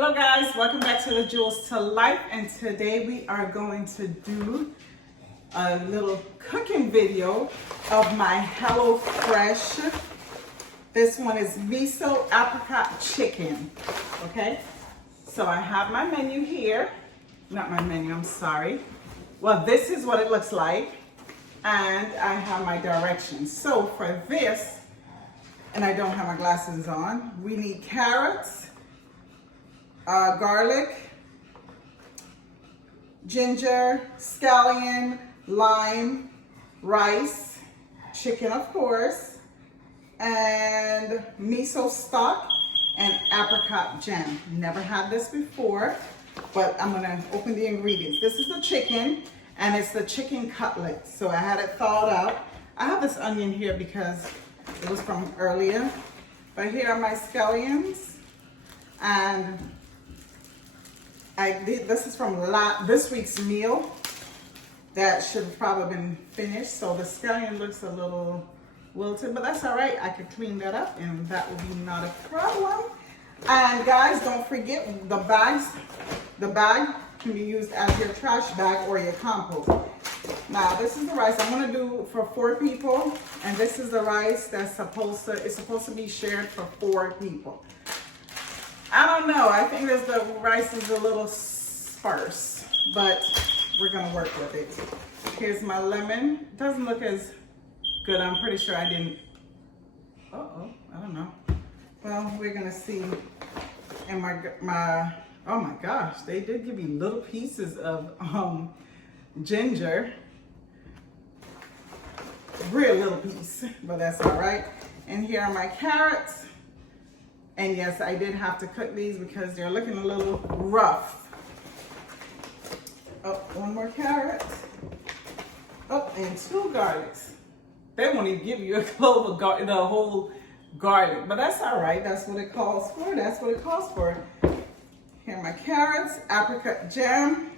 Hello guys, welcome back to the Jewels to Life, and today we are going to do a little cooking video of my HelloFresh. This one is miso apricot chicken, okay? So I have my menu here. Not my menu, I'm sorry. Well, this is what it looks like, and I have my directions. So for this, and I don't have my glasses on, we need carrots, garlic, ginger, scallion, lime, rice, chicken of course, and miso stock and apricot jam. Never had this before, but I'm gonna open the ingredients. This is the chicken, and it's the chicken cutlet. So I had it thawed out. I have this onion here because it was from earlier, but here are my scallions, and this is from this week's meal that should have probably been finished. So the scallion looks a little wilted, but that's all right. I could clean that up and that will be not a problem. And guys, don't forget the bags. The bag can be used as your trash bag or your compost. Now this is the rice I'm gonna do for 4 people, and this is the rice that's supposed to be shared for 4 people. I don't know. I think the rice is a little sparse, but we're gonna work with it. Here's my lemon. It doesn't look as good. I'm pretty sure I didn't. I don't know. Well, we're gonna see. And oh my gosh, they did give me little pieces of ginger. Real little piece, but that's all right. And here are my carrots. And yes, I did have to cook these because they're looking a little rough. Oh, 1 more carrot. Oh, and 2 garlics. They won't even give you a clove of the whole garlic, but that's all right. That's what it calls for. That's what it calls for. Here are my carrots, apricot jam.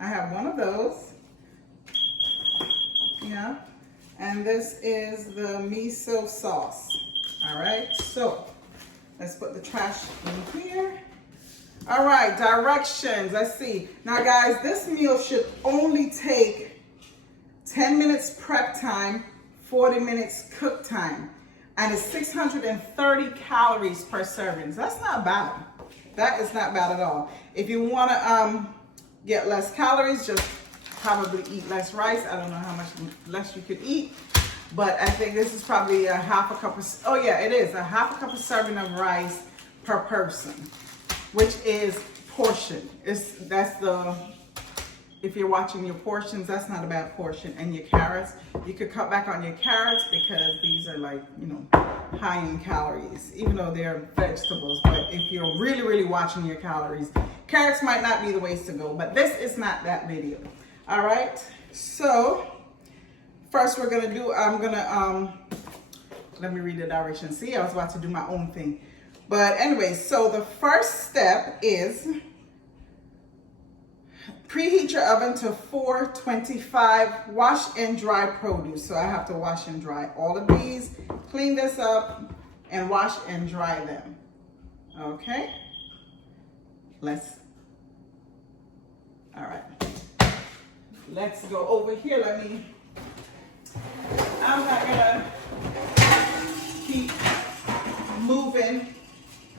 I have 1 of those. Yeah. And this is the miso sauce. All right, so let's put the trash in here. All right, directions. Let's see. Now, guys, this meal should only take 10 minutes prep time, 40 minutes cook time, and it's 630 calories per serving. That's not bad. That is not bad at all. If you want to get less calories, just probably eat less rice. I don't know how much less you could eat, but I think this is probably a half a cup of, oh yeah, it is a half a cup of serving of rice per person, which is portion. If you're watching your portions, that's not a bad portion. And your carrots, you could cut back on your carrots because these are like, high in calories, even though they're vegetables. But if you're really, really watching your calories, carrots might not be the ways to go, but this is not that video. All right, so first we're gonna do, let me read the directions. See, I was about to do my own thing. But anyway, so the first step is preheat your oven to 425, wash and dry produce. So I have to wash and dry all of these, clean this up, and wash and dry them. Okay, all right. Let's go over here. I'm not gonna keep moving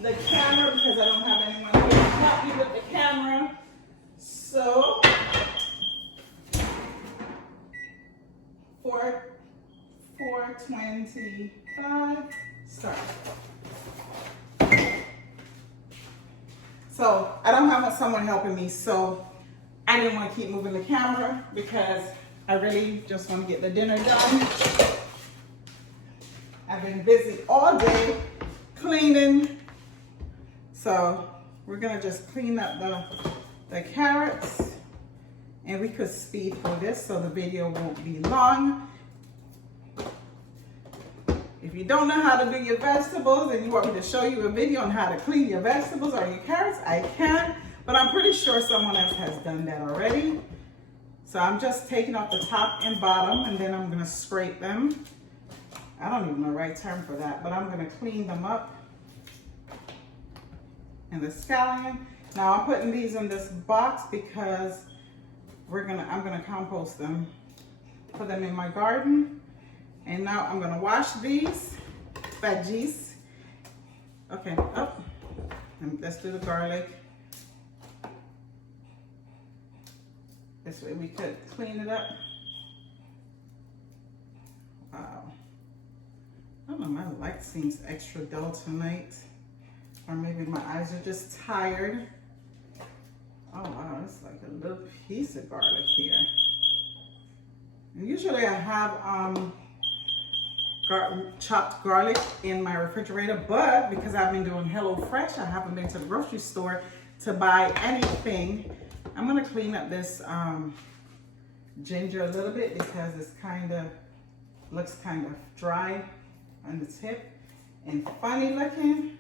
the camera because I don't have anyone here to help me with the camera. So, 425, start. So, I don't have someone helping me, so I didn't want to keep moving the camera because I really just want to get the dinner done. I've been busy all day cleaning. So we're gonna just clean up the carrots, and we could speed through this so the video won't be long. If you don't know how to do your vegetables and you want me to show you a video on how to clean your vegetables or your carrots, I can. But I'm pretty sure someone else has done that already. So I'm just taking off the top and bottom, and then I'm gonna scrape them. I don't even know the right term for that, but I'm gonna clean them up. and the scallion. Now I'm putting these in this box because I'm gonna compost them, put them in my garden. And now I'm gonna wash these veggies. Okay, up. And let's do the garlic. This way we could clean it up. Wow. I don't know, my light seems extra dull tonight. Or maybe my eyes are just tired. Oh wow, it's like a little piece of garlic here. And usually I have chopped garlic in my refrigerator, but because I've been doing HelloFresh, I haven't been to the grocery store to buy anything. I'm gonna clean up this ginger a little bit because it's looks kind of dry on the tip and funny looking.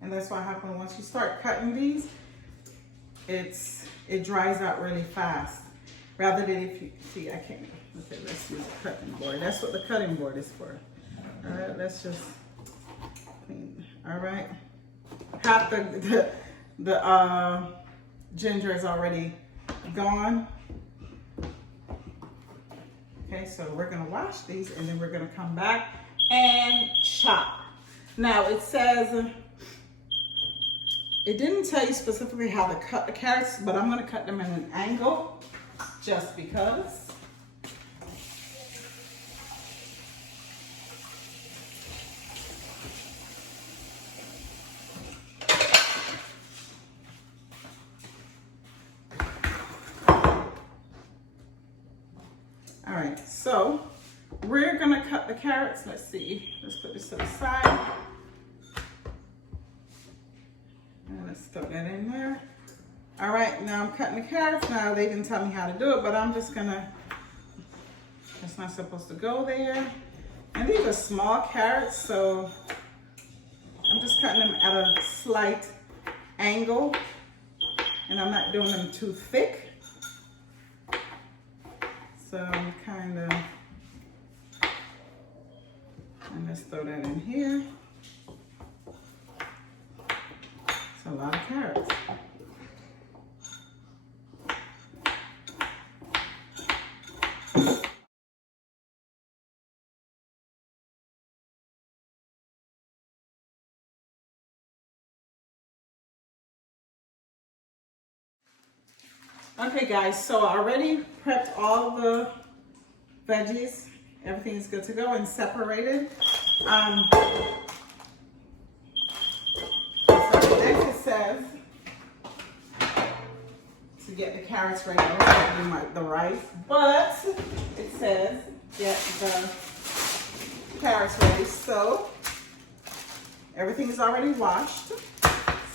And that's what happens once you start cutting these. It dries out really fast. Rather than if you see, I can't. Okay, let's use a cutting board. That's what the cutting board is for. All right, let's just clean. All right, half the ginger is already gone. Okay, so we're gonna wash these and then we're gonna come back and chop. Now it says, it didn't tell you specifically how to cut the carrots, but I'm gonna cut them in an angle just because. All right, so we're gonna cut the carrots. Let's see, let's put this to the side. And let's throw that in there. All right, now I'm cutting the carrots. Now they didn't tell me how to do it, but I'm just gonna, it's not supposed to go there. And these are small carrots, so I'm just cutting them at a slight angle. And I'm not doing them too thick. So I'm kind of, and let's throw that in here. It's a lot of carrots. Okay guys, so I already prepped all the veggies. Everything is good to go and separated. So next it says to get the carrots ready. I was going to do the rice, but it says get the carrots ready. So everything is already washed.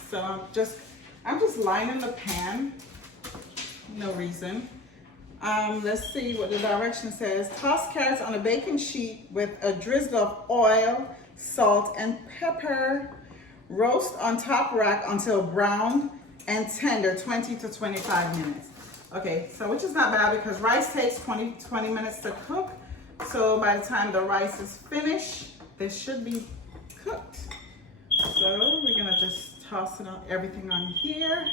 So I'm just lining the pan. No reason. Let's see what the direction says. Toss carrots on a baking sheet with a drizzle of oil, salt, and pepper. Roast on top rack until brown and tender, 20 to 25 minutes. Okay, so which is not bad because rice takes 20 minutes to cook. So by the time the rice is finished, this should be cooked. So we're gonna just toss it on everything on here.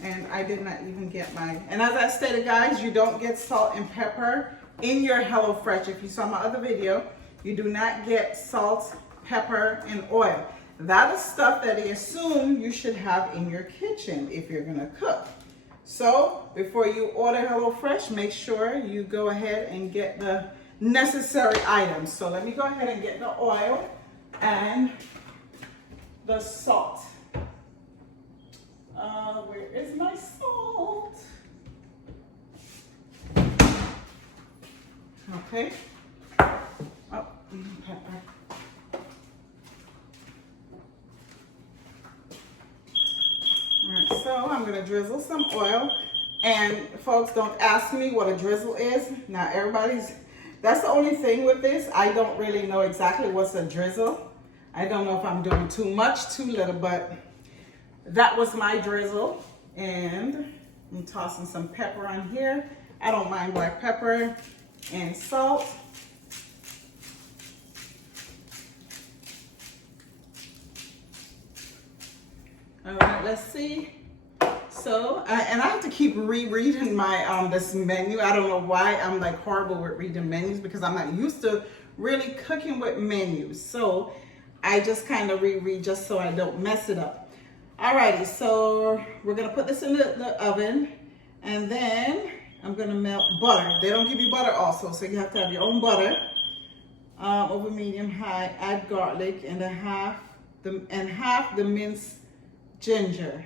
And I did not even get and as I stated guys, you don't get salt and pepper in your HelloFresh. If you saw my other video, you do not get salt, pepper, and oil. That is stuff that they assume you should have in your kitchen if you're gonna cook. So before you order HelloFresh, make sure you go ahead and get the necessary items. So let me go ahead and get the oil and the salt. Where is my salt? Okay. Oh, pepper. All right, so I'm gonna drizzle some oil. And folks, don't ask me what a drizzle is. Now that's the only thing with this. I don't really know exactly what's a drizzle. I don't know if I'm doing too much, too little, but that was my drizzle. And I'm tossing some pepper on here. I don't mind black pepper and salt. All right, let's see. So, and I have to keep rereading my this menu. I don't know why I'm like horrible with reading menus because I'm not used to really cooking with menus. So I just kind of reread just so I don't mess it up. Alrighty, so we're gonna put this in the oven, and then I'm gonna melt butter. They don't give you butter also, so you have to have your own butter. Over medium high, add garlic and half the minced ginger.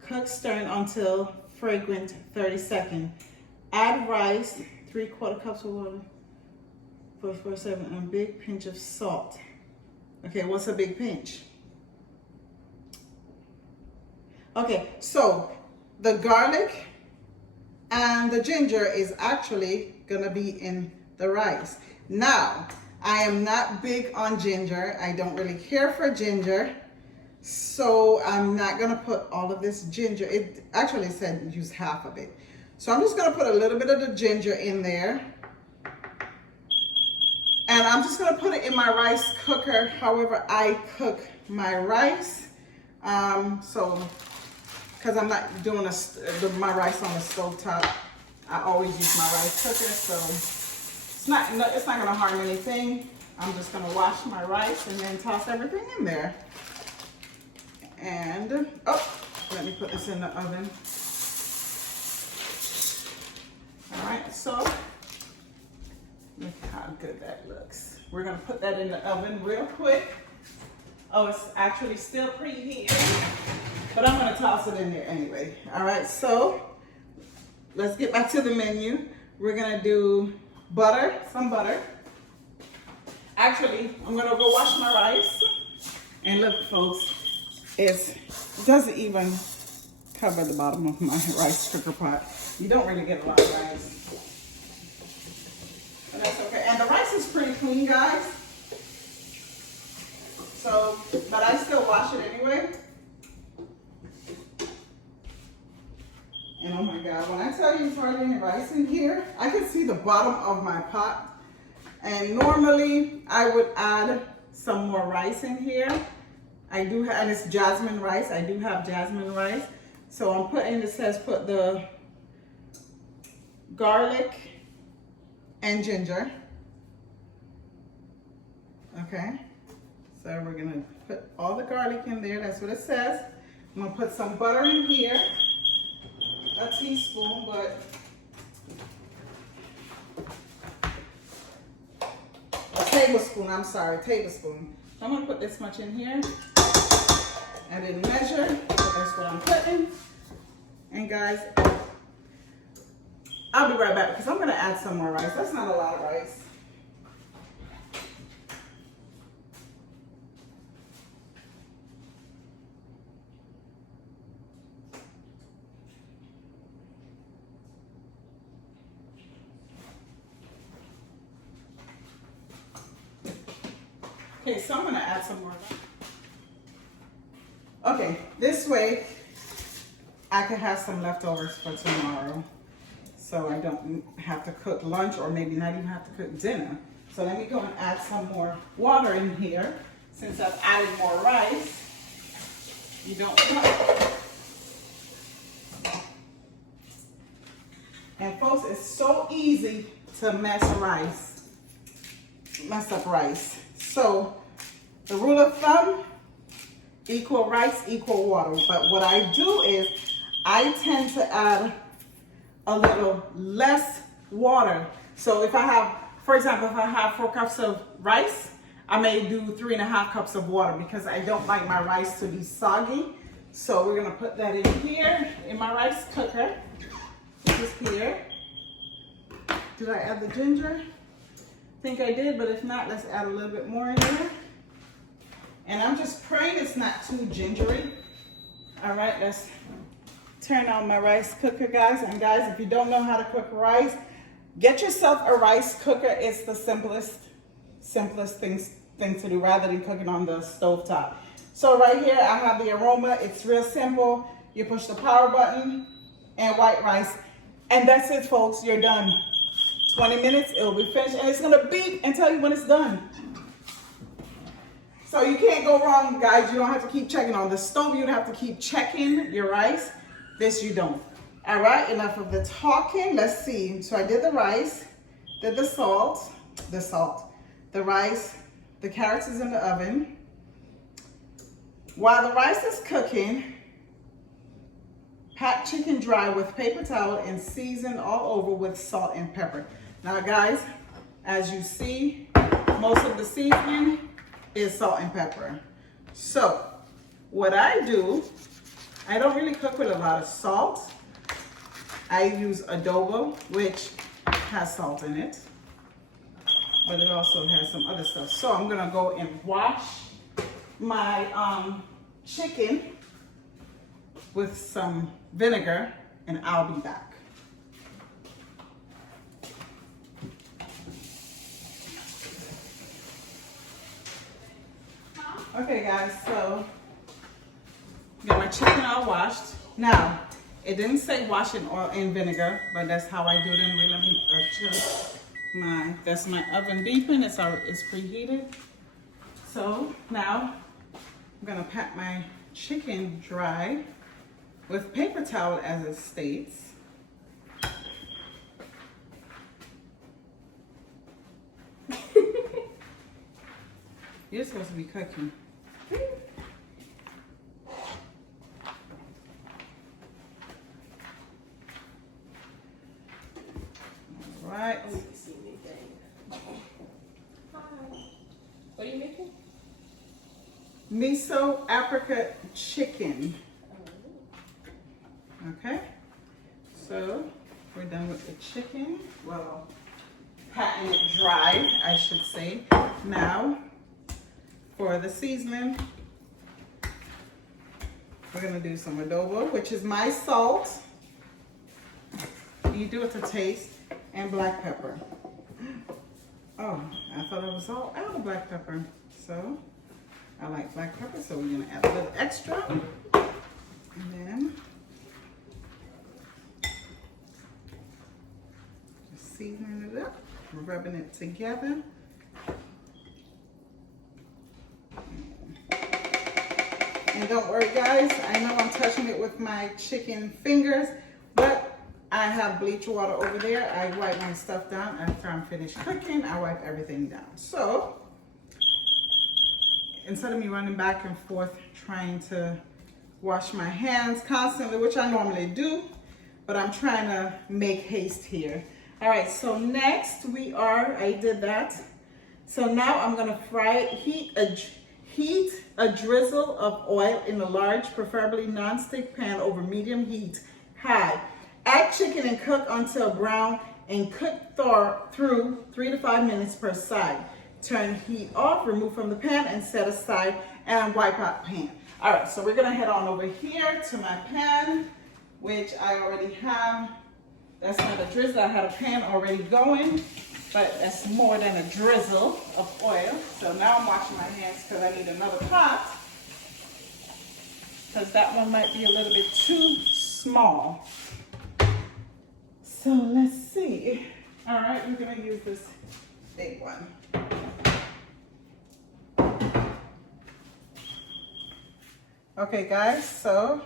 Cook stirring until fragrant 30 seconds. Add rice, 3/4 cups of water, 447, and a big pinch of salt. Okay, what's a big pinch? Okay, so the garlic and the ginger is actually gonna be in the rice. Now, I am not big on ginger. I don't really care for ginger. So I'm not gonna put all of this ginger. It actually said use half of it. So I'm just gonna put a little bit of the ginger in there. And I'm just gonna put it in my rice cooker, however I cook my rice. Because I'm not doing my rice on the stove top. I always use my rice cooker, so it's not gonna harm anything. I'm just gonna wash my rice and then toss everything in there. And, oh, let me put this in the oven. All right, so look how good that looks. We're gonna put that in the oven real quick. Oh, it's actually still preheated, but I'm gonna toss it in there anyway. All right, so let's get back to the menu. We're gonna do butter, some butter. Actually, I'm gonna go wash my rice. And look, folks, it doesn't even cover the bottom of my rice cooker pot. You don't really get a lot of rice. But that's okay. And the rice is pretty clean, guys. So, but I still wash it anyway. And oh my God, when I tell you there's hardly any rice in here, I can see the bottom of my pot. And normally I would add some more rice in here. I do have, and it's jasmine rice. I do have jasmine rice. So I'm putting, it says put the garlic and ginger. Okay. So we're gonna put all the garlic in there. That's what it says. I'm gonna put some butter in here. A teaspoon, but a tablespoon, I'm sorry, tablespoon. So I'm gonna put this much in here. I didn't measure, but that's what I'm putting. And guys, I'll be right back because I'm gonna add some more rice. That's not a lot of rice. Okay, so I'm gonna add some more. Okay, this way I can have some leftovers for tomorrow. So I don't have to cook lunch or maybe not even have to cook dinner. So let me go and add some more water in here. Since I've added more rice, you don't know. And folks, it's so easy to mess up rice. So the rule of thumb, equal rice, equal water. But what I do is I tend to add a little less water. So if I have, for example, if I have 4 cups of rice, I may do 3.5 cups of water because I don't like my rice to be soggy. So we're gonna put that in here in my rice cooker. This is here. Did I add the ginger? I think I did, but if not, let's add a little bit more in there. And I'm just praying it's not too gingery. All right, let's turn on my rice cooker, guys. And guys, if you don't know how to cook rice, get yourself a rice cooker. It's the simplest thing to do rather than cooking on the stove top. So right here, I have the aroma. It's real simple. You push the power button and white rice. And that's it, folks. You're done. 20 minutes, it'll be finished. And it's gonna beep and tell you when it's done. So you can't go wrong, guys. You don't have to keep checking. On the stove, you'd have to keep checking your rice. This you don't. All right, enough of the talking. Let's see. So I did the rice, did the rice, the carrots is in the oven. While the rice is cooking, pat chicken dry with paper towel and season all over with salt and pepper. Now guys, as you see, most of the seasoning is salt and pepper. So what I do, I don't really cook with a lot of salt. I use adobo, which has salt in it, but it also has some other stuff. So I'm gonna go and wash my chicken with some vinegar, and I'll be back. Okay guys, so got my chicken all washed. Now, it didn't say wash in oil and vinegar, but that's how I do it anyway. Let me adjust that's my oven beeping, it's preheated. So now I'm gonna pat my chicken dry with paper towel as it states. You're supposed to be cooking. All right. What are you making? Miso apricot chicken. Okay, so we're done with the chicken. Well, patting it dry, I should say. Now, for the seasoning, we're gonna do some adobo, which is my salt. You do it to taste, and black pepper. Oh, I thought it was all out of black pepper. So, I like black pepper, so we're gonna add a little extra. And then, just seasoning it up, rubbing it together. And don't worry guys, I know I'm touching it with my chicken fingers, but I have bleach water over there. I wipe my stuff down after I'm finished cooking. I wipe everything down. So, instead of me running back and forth trying to wash my hands constantly, which I normally do, but I'm trying to make haste here. All right, so next I did that. So now I'm gonna heat a drizzle of oil in a large, preferably non-stick pan over medium heat, high. Add chicken and cook until brown and cook through 3 to 5 minutes per side. Turn heat off, remove from the pan and set aside and wipe out pan. All right, so we're gonna head on over here to my pan, which I already have. That's not a drizzle, I had a pan already going, but that's more than a drizzle of oil. So now I'm washing my hands because I need another pot, because that one might be a little bit too small. So let's see. All right, we're gonna use this big one. Okay guys, so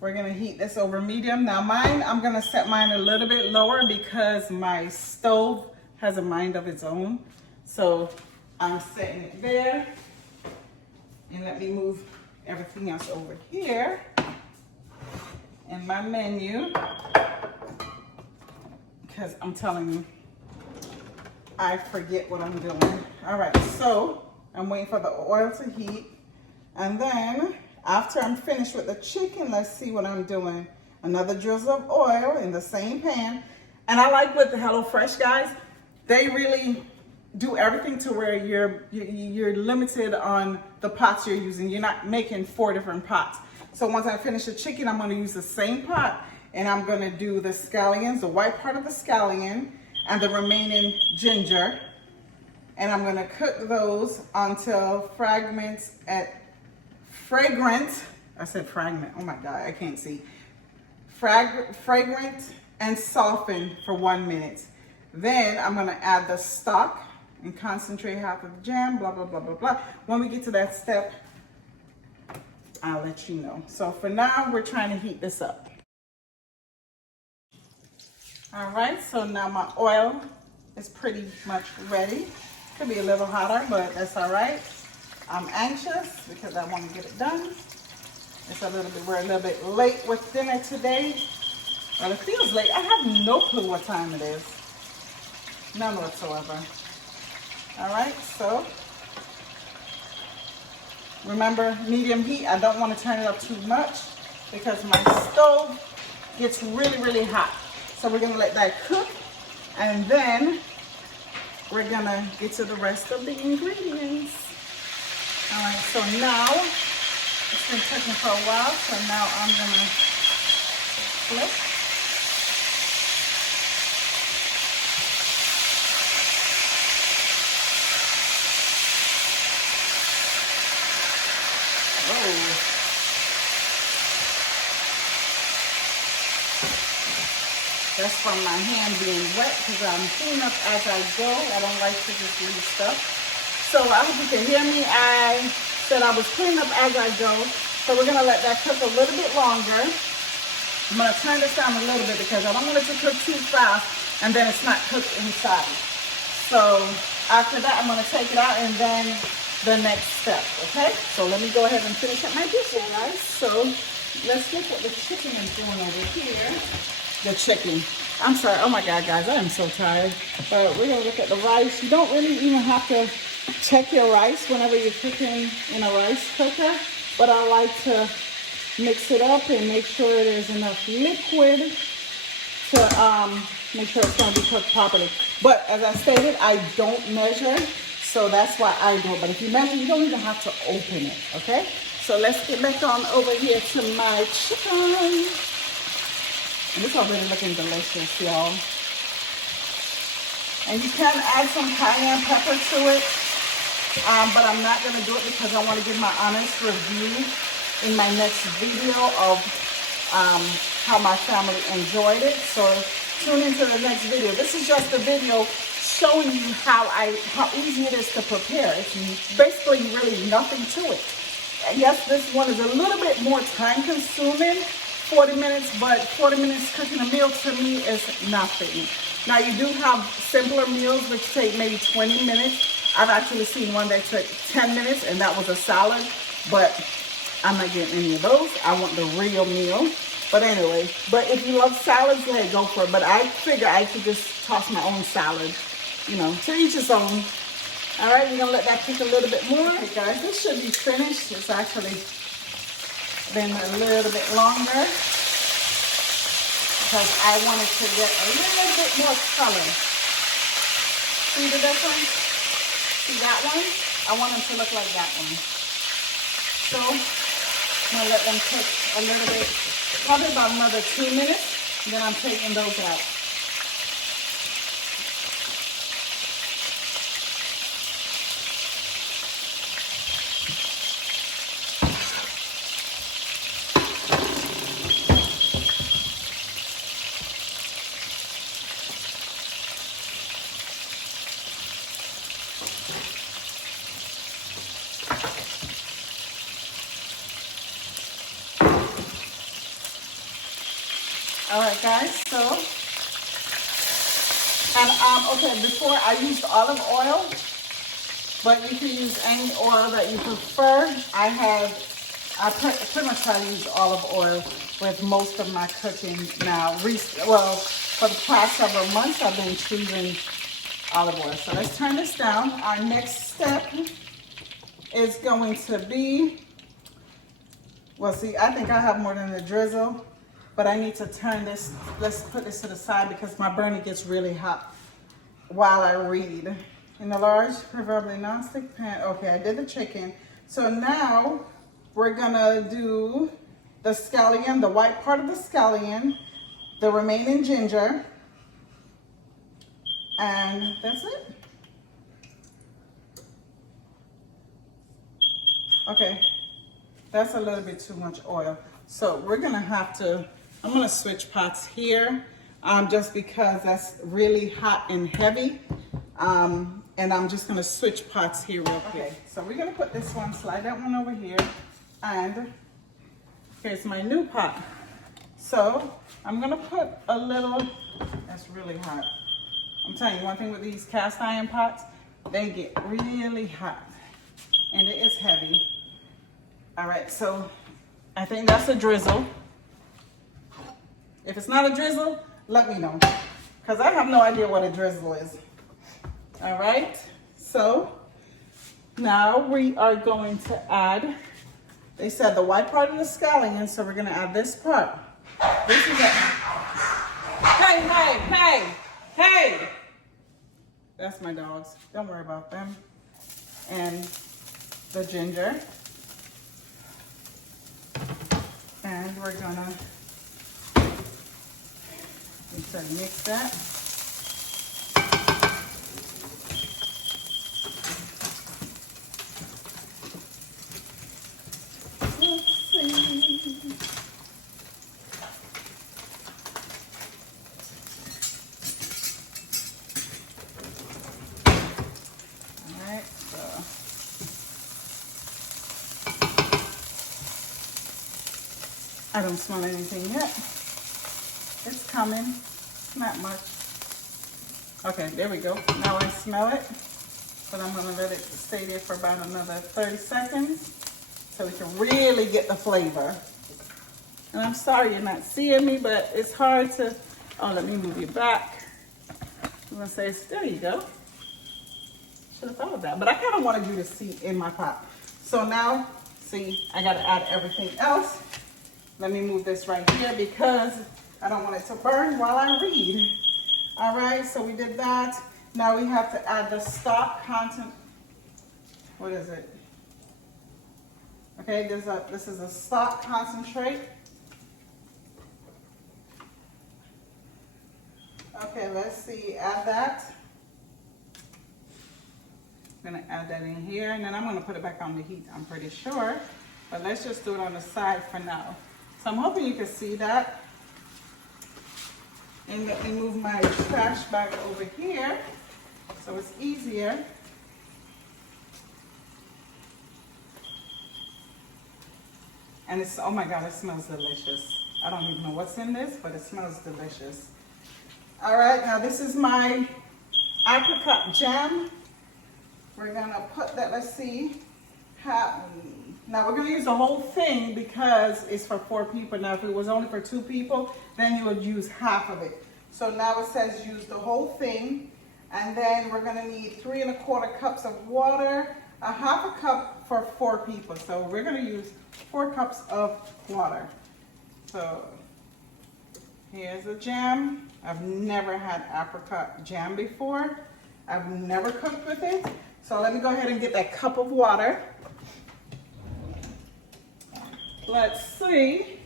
we're gonna heat this over medium. Now I'm gonna set mine a little bit lower because my stove has a mind of its own. So I'm setting it there. And let me move everything else over here in my menu. Because I'm telling you, I forget what I'm doing. All right, so I'm waiting for the oil to heat. And then after I'm finished with the chicken, let's see what I'm doing. Another drizzle of oil in the same pan. And I like with the HelloFresh guys, they really do everything to where you're limited on the pots you're using. You're not making 4 different pots. So once I finish the chicken, I'm gonna use the same pot and I'm gonna do the scallions, the white part of the scallion and the remaining ginger. And I'm gonna cook those until fragrant, I said fragment, oh my God, I can't see. Fragrant and soften for 1 minute. Then I'm gonna add the stock and concentrate half of the jam, blah, blah, blah, blah, blah. When we get to that step, I'll let you know. So for now, we're trying to heat this up. All right, so now my oil is pretty much ready. Could be a little hotter, but that's all right. I'm anxious because I want to get it done. It's we're a little bit late with dinner today. Well, it feels late. I have no clue what time it is. None whatsoever. All right, so remember, medium heat. I don't want to turn it up too much because my stove gets really, really hot. So we're gonna let that cook, and then we're gonna get to the rest of the ingredients. All right, so now, it's been cooking for a while, so now I'm gonna flip. Whoa. That's from my hand being wet because I'm cleaning up as I go. I don't like to just leave stuff. So I hope you can hear me. I said I was cleaning up as I go. So we're gonna let that cook a little bit longer. I'm gonna turn this down a little bit because I don't want it to cook too fast and then it's not cooked inside. So after that, I'm gonna take it out and then the next step, okay? So let me go ahead and finish up my dishes, guys. So let's look what the chicken is doing over here. The chicken. I'm sorry. Oh my God, guys, I am so tired. But we're gonna look at the rice. You don't really even have to check your rice whenever you're cooking in a rice cooker. But I like to mix it up and make sure there's enough liquid to make sure it's gonna be cooked properly. But as I stated, I don't measure, so that's why I do it. But if you measure, you don't even have to open it, okay? So let's get back on over here to my chicken. And this is already looking delicious, y'all. And you can add some cayenne pepper to it, but I'm not gonna do it because I want to give my honest review in my next video of how my family enjoyed it. So tune into the next video. This is just a video showing you how easy it is to prepare. It's basically really nothing to it. Yes, this one is a little bit more time consuming, 40 minutes, but 40 minutes cooking a meal to me is nothing. Now you do have simpler meals which take maybe 20 minutes. I've actually seen one that took 10 minutes and that was a salad, but I'm not getting any of those. I want the real meal. But anyway, but if you love salads, hey, go for it. But I figure I could just toss my own salad, you know, to each his own. All right, we're gonna let that cook a little bit more. Okay guys, this should be finished. It's actually been a little bit longer because I wanted to get a little bit more color. See the difference? See that one? I want them to look like that one. So I'm gonna let them cook a little bit, probably about another 2 minutes, and then I'm taking those out. All right, guys, so, and okay, before I used olive oil, but you can use any oil that you prefer. I pretty much try to use olive oil with most of my cooking now. Well, for the past several months, I've been choosing olive oil. So let's turn this down. Our next step is going to be, well, see, I think I have more than a drizzle. But I need to turn this, let's put this to the side because my burner gets really hot while I read. In a large, preferably non-stick pan. Okay, I did the chicken. So now we're gonna do the scallion, the white part of the scallion, the remaining ginger, and that's it. Okay, that's a little bit too much oil. So we're gonna have to, I'm gonna switch pots here just because that's really hot and heavy. And I'm just gonna switch pots here real quick. Okay, so we're gonna put this one, slide that one over here, and here's my new pot. So I'm gonna put a little, that's really hot. I'm telling you one thing with these cast iron pots, they get really hot and it is heavy. All right, so I think that's a drizzle. If it's not a drizzle, let me know, because I have no idea what a drizzle is. All right, so now we are going to add, they said the white part of the scallion, so we're gonna add this part. This is a, hey! That's my dogs, don't worry about them. And the ginger. And we're gonna mix that. I don't smell anything yet. It's coming, not much. Okay, there we go. Now I smell it, but I'm gonna let it stay there for about another 30 seconds so we can really get the flavor. And I'm sorry you're not seeing me, but it's hard to, oh, let me move you back. I'm gonna say, there you go. Should have thought of that, but I kind of wanted you to see in my pot. So now, see, I gotta add everything else. Let me move this right here because I don't want it to burn while I read. All right, so we did that. Now we have to add the stock content. What is it? Okay, this is a stock concentrate. Okay, let's see, add that. I'm gonna add that in here and then I'm gonna put it back on the heat, I'm pretty sure. But let's just do it on the side for now. So I'm hoping you can see that. And let me move my trash bag over here so it's easier. And it's, oh my God, it smells delicious. I don't even know what's in this, but it smells delicious. All right, now this is my apricot jam. We're gonna put that, let's see. Now we're gonna use the whole thing because it's for 4 people. Now if it was only for 2 people, then you would use half of it. So now it says use the whole thing. And then we're gonna need 3 1/4 cups of water, a half a cup for 4 people. So we're gonna use 4 cups of water. So here's the jam. I've never had apricot jam before. I've never cooked with it. So let me go ahead and get that cup of water. Let's see,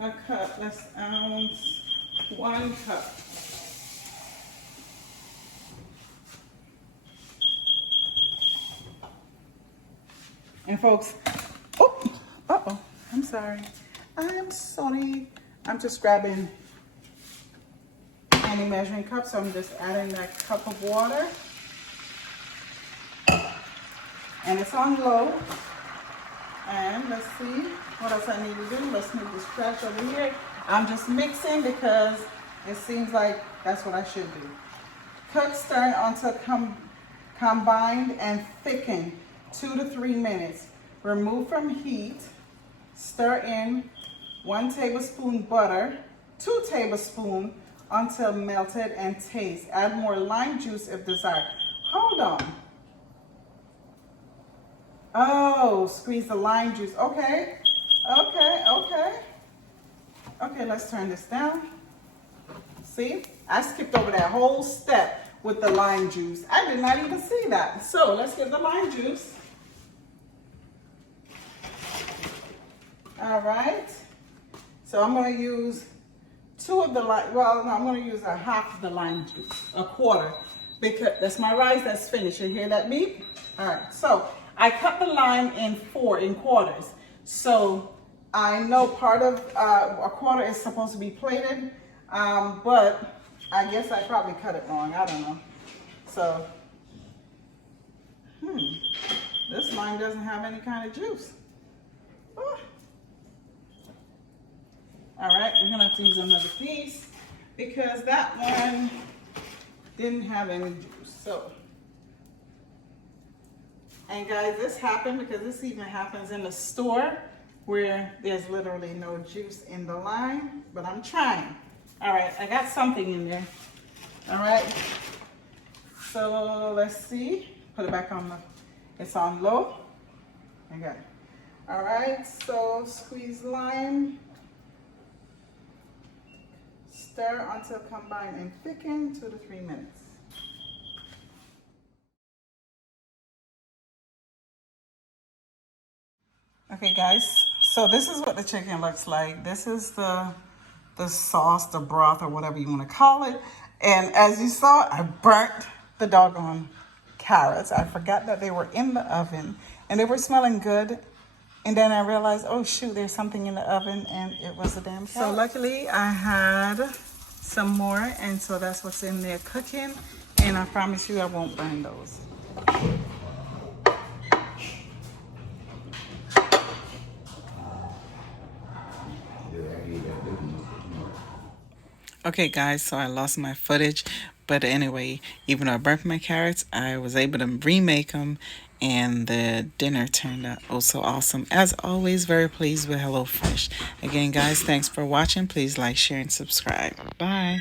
a cup, that's ounce, 1 cup. And folks, I'm sorry. I'm just grabbing any measuring cup, so I'm just adding that cup of water. And it's on low. And let's see what else I need to do. Let's move this trash over here. I'm just mixing because it seems like that's what I should do. Cook, stir until combined and thicken 2 to 3 minutes. Remove from heat. Stir in 1 tablespoon butter, 2 tablespoons until melted and taste. Add more lime juice if desired. Hold on. Oh, squeeze the lime juice. Okay, let's turn this down. See, I skipped over that whole step with the lime juice. I did not even see that. So let's get the lime juice. All right. So I'm going to use 2 of the lime. Well, no, I'm going to use a half of the lime juice, a quarter, because that's my rice that's finished. You hear that beep? All right. So I cut the lime in quarters. So I know part of a quarter is supposed to be plated, but I guess I probably cut it wrong. I don't know. So, this lime doesn't have any kind of juice. Oh. All right, we're gonna have to use another piece because that one didn't have any juice. So, and guys, this happened because this even happens in the store where there's literally no juice in the lime, but I'm trying. All right, I got something in there. All right, so let's see. Put it back on it's on low. I got it. All right, so squeeze lime. Stir until combined and thicken, 2 to 3 minutes. Okay guys, so this is what the chicken looks like. This is the sauce, the broth, or whatever you want to call it. And as you saw, I burnt the doggone carrots. I forgot that they were in the oven and they were smelling good. And then I realized, oh shoot, there's something in the oven, and it was a damn carrot. So luckily I had some more, and so that's what's in there cooking. And I promise you I won't burn those. Okay guys, so I lost my footage, but anyway, even though I burnt my carrots, I was able to remake them, and the dinner turned out oh so awesome. As always, very pleased with HelloFresh. Again guys, thanks for watching. Please like, share, and subscribe. Bye.